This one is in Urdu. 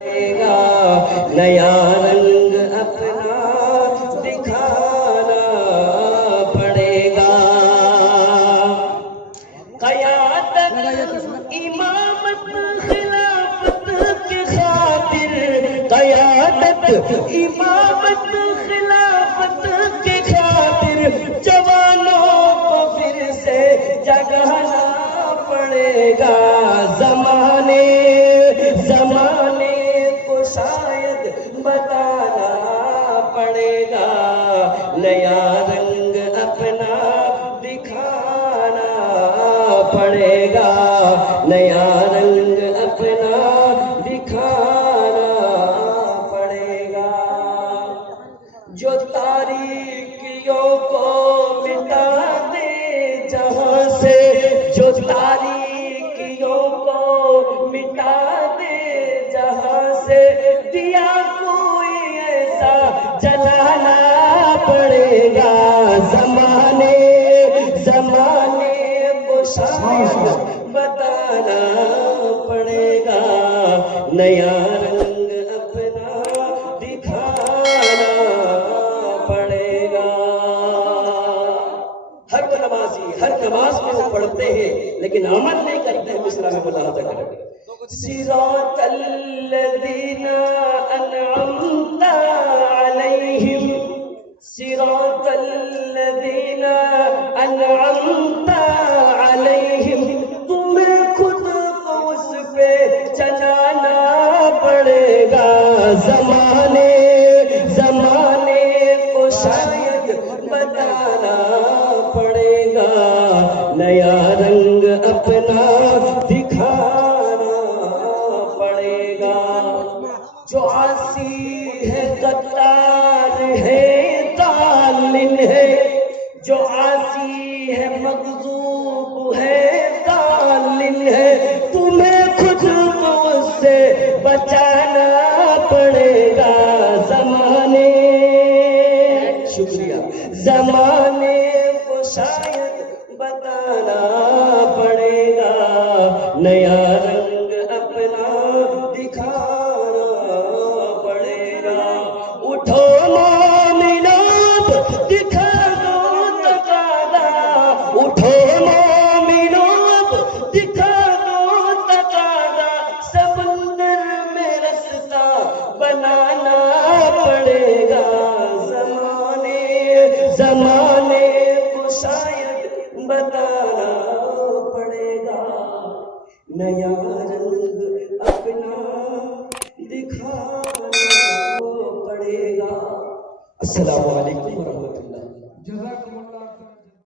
نیا رنگ اپنا دکھانا پڑے گا. قیادت امامت خلافت کی خاطر، قیادت امامت خلافت کی خاطر جوانوں کو پھر سے جگانا پڑے گا. زمانے کو شاید بتانا پڑے گا. نیا رنگ اپنا دکھانا پڑے گا. نیا رنگ اپنا دکھانا پڑے گا. جو تاریکیوں کو مٹا دے جہاں سے، جو تاریکیوں کو مٹا دے جہاں سے، دیا کوئی ایسا جلانا پڑے گا. زمانے کو شاید بتانا پڑے گا. نیا رنگ اپنا دکھانا پڑے گا. ہر نمازی ہر نماز میں وہ پڑھتے ہیں لیکن عمل نہیں کرتے ہیں. مصرع میں ملاحظہ کریں. صراط الذین انعمت علیہم، صراط الذین انعمت علیہم. تمہیں خود کو اس پہ چلانا پڑے گا. زمانے کو شاید بتانا پڑے گا. نیا رنگ اپنا دکھانا پڑے گا. جو عاصی ہے غدار ہے ظالم ہے، جو عاصی ہے مغضوب ہے ظالم ہے، تمہیں خود کو اس سے بچانا پڑے گا. زمانے کو شاید بتانا پڑے گا. نیا رنگ اپنا دکھانا پڑے گا. اٹھو مومنوں دکھا دو تقاضا، اٹھو مومنوں دکھا دو تقاضا. سمندر میں رستہ بنانا پڑے گا. زمانے کو شاید بتانا پڑے گا. نیا رنگ اپنا دکھانا پڑے گا. السلام علیکم ورحمۃ اللہ.